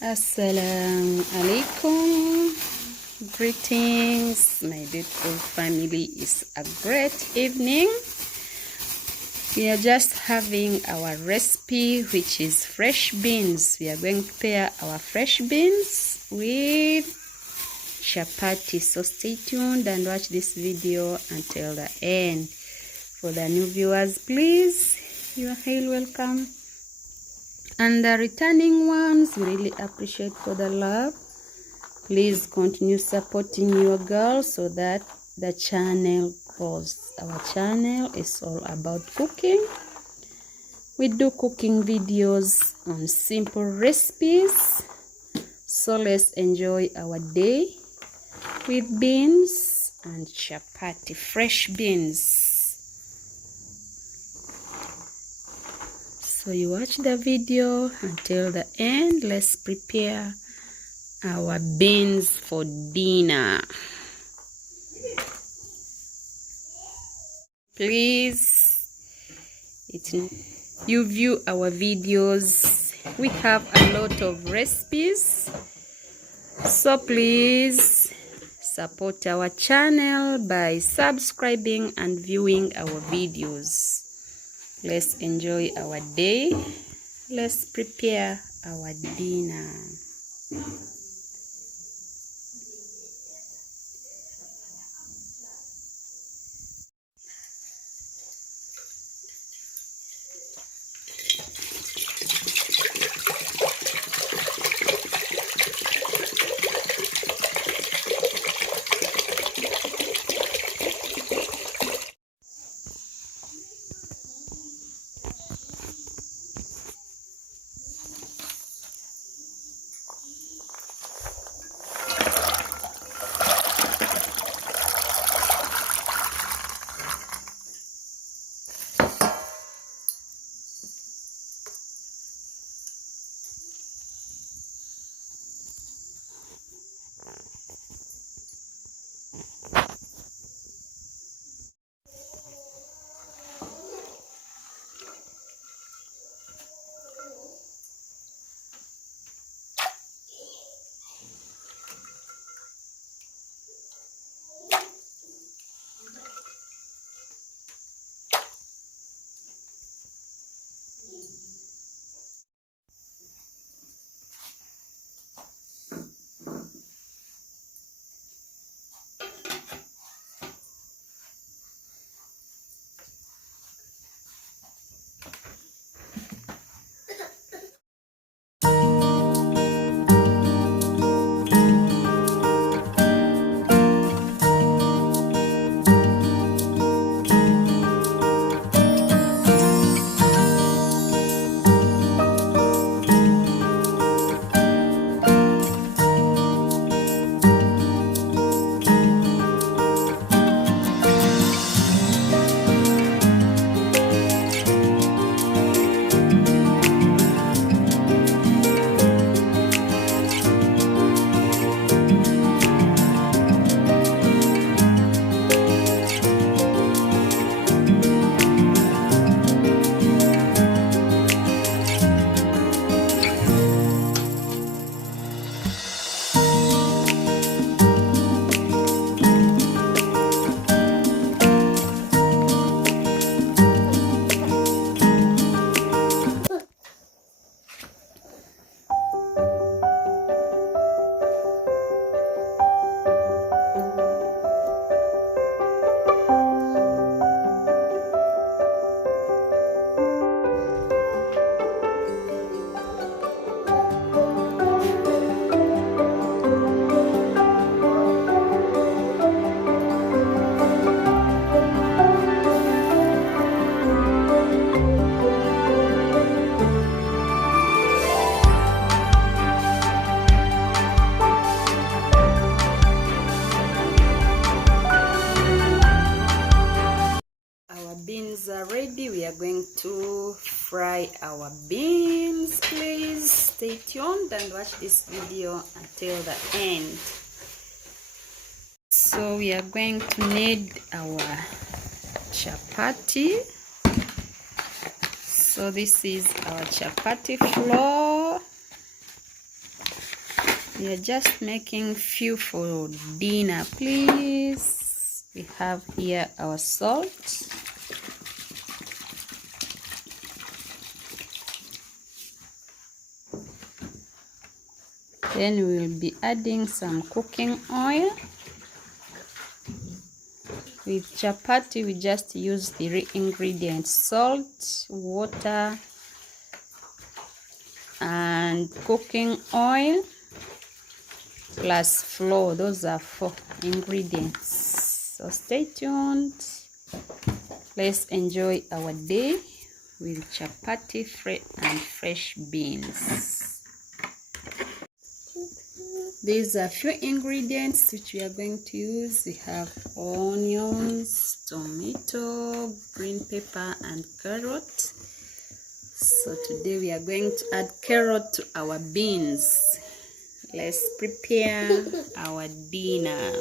Assalamu alaikum. Greetings, my beautiful family. It's a great evening. We are just having our recipe, which is fresh beans. We are going to pair our fresh beans with chapati. So stay tuned and watch this video until the end. For the new viewers, please, you are highly welcome. And the returning ones, we really appreciate for the love. Please continue supporting your girl so that the channel grows. Our channel is all about cooking. We do cooking videos on simple recipes. So let's enjoy our day with beans and chapati, fresh beans. So you watch the video until the end. Let's prepare our beans for dinner. Please, you view our videos. We have a lot of recipes. So please support our channel by subscribing and viewing our videos. Let's enjoy our day. Let's prepare our dinner. Beans are ready. We are going to fry our beans. Please stay tuned and watch this video until the end. So we are going to knead our chapati. So this is our chapati flour. We are just making few for dinner, please. We have here our salt. Then we will be adding some cooking oil. With chapati, we just use the ingredients: salt, water, and cooking oil, plus flour. Those are 4 ingredients. So stay tuned. Let's enjoy our day with chapati and fresh beans. These are few ingredients which we are going to use. We have onions, tomato, green pepper, and carrot. So today we are going to add carrot to our beans. Let's prepare our dinner.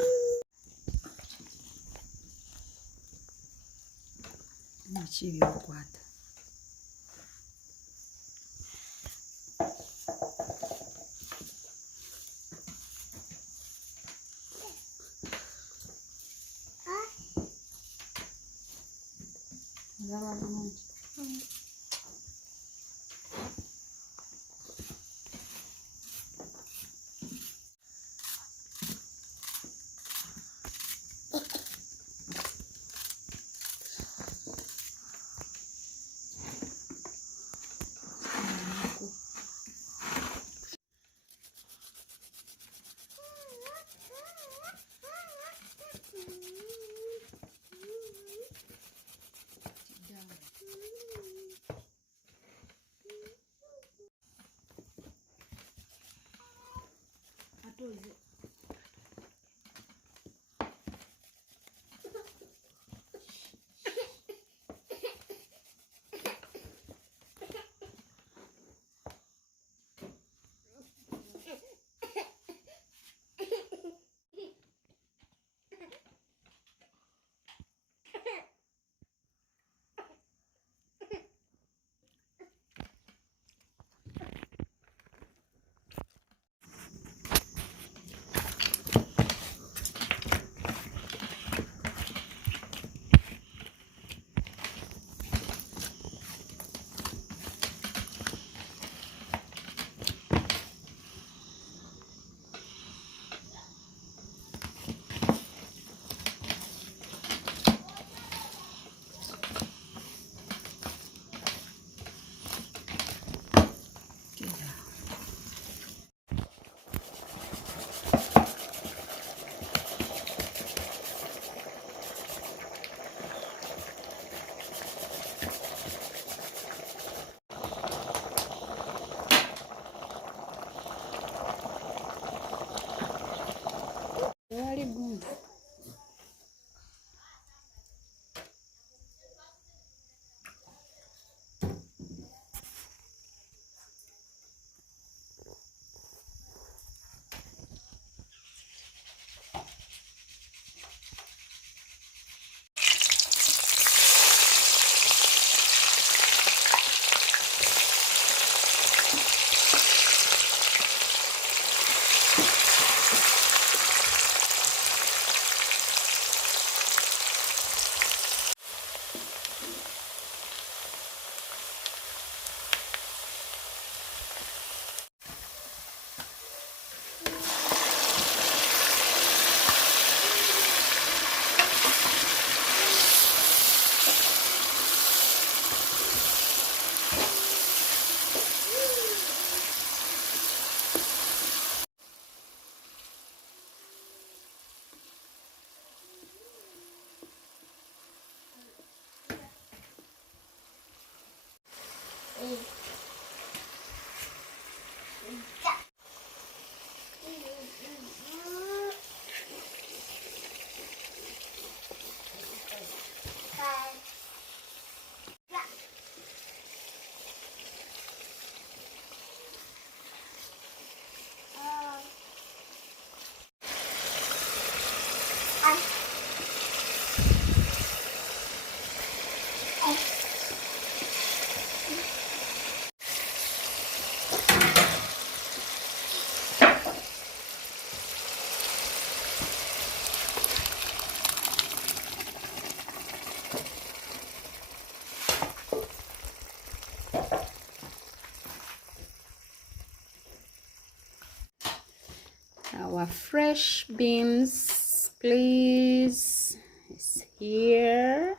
our fresh beans, please. It's here.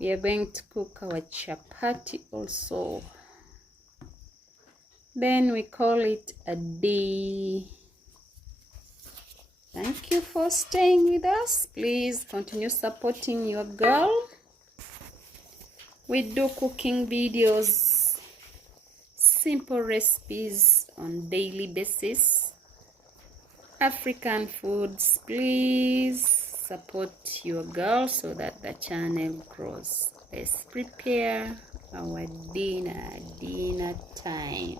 We are going to cook our chapati also. Then we call it a day. Thank you for staying with us. Please continue supporting your girl. We do cooking videos, simple recipes on daily basis. African foods, please support your girl so that the channel grows. Let's prepare our dinner time.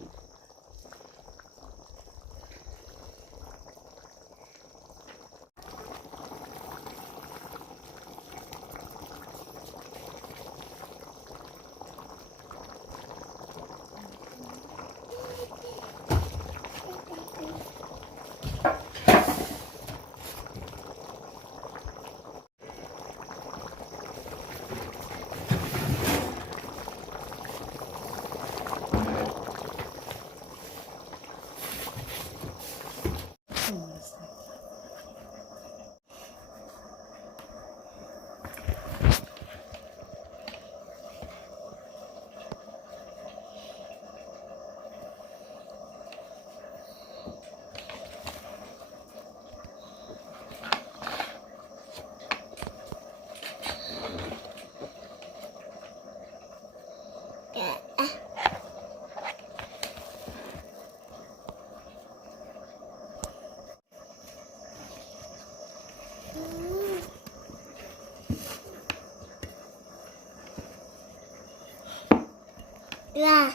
Yeah.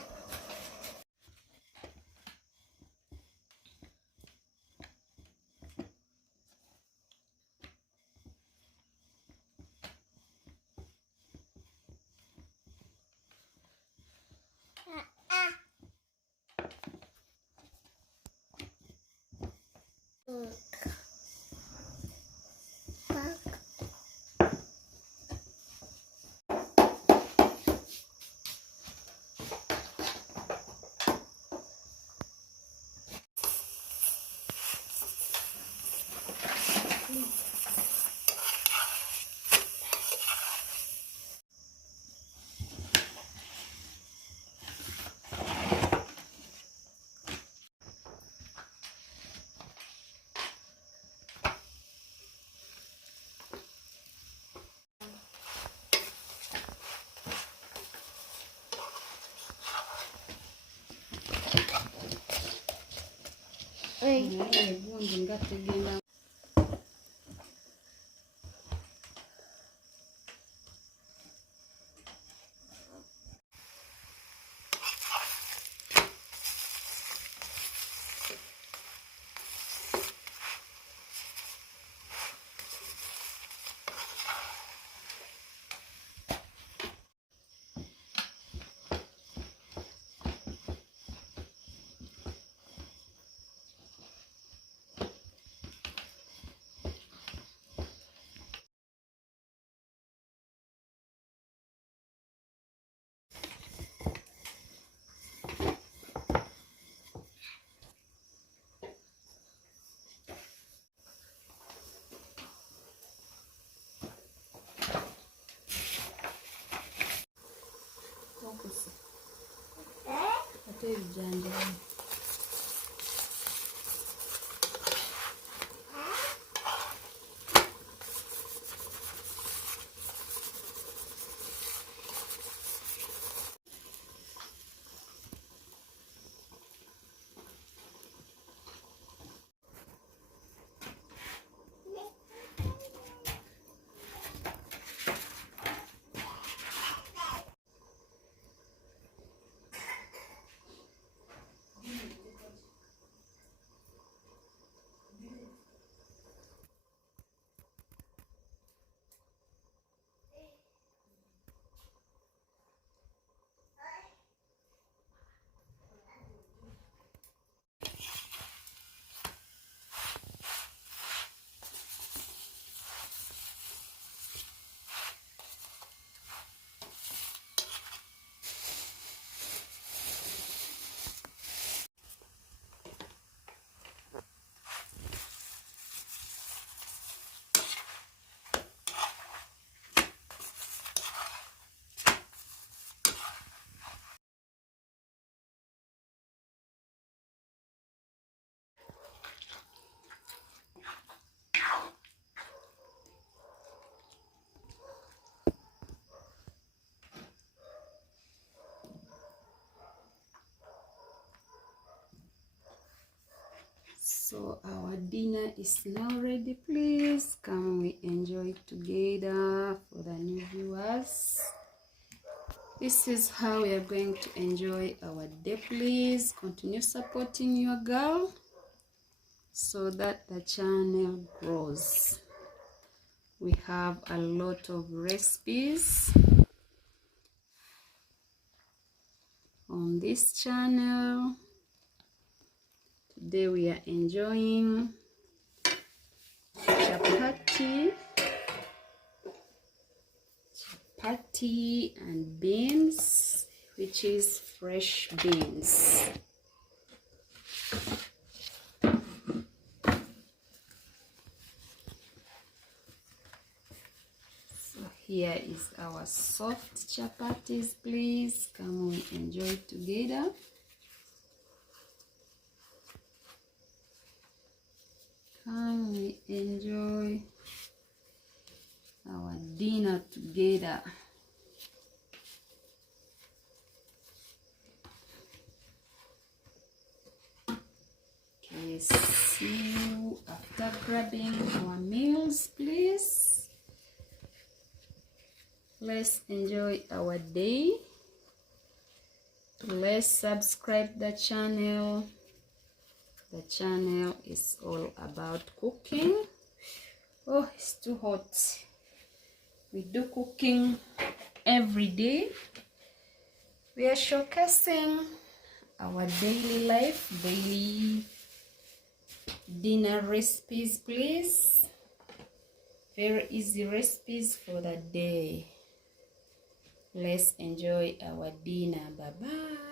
So our dinner is now ready. Please come we enjoy together. For the new viewers, this is how we are going to enjoy our day. Please continue supporting your girl so that the channel grows. We have a lot of recipes on this channel. Today we are enjoying chapati and beans, which is fresh beans. So here is our soft chapatis. Please come we enjoy together. Come we enjoy our dinner together. Okay, see you after grabbing our meals, please. Let's enjoy our day. Let's subscribe the channel. The channel is all about cooking. Oh, it's too hot. We do cooking every day. We are showcasing our daily life, daily dinner recipes, please. Very easy recipes for the day. Let's enjoy our dinner. Bye bye.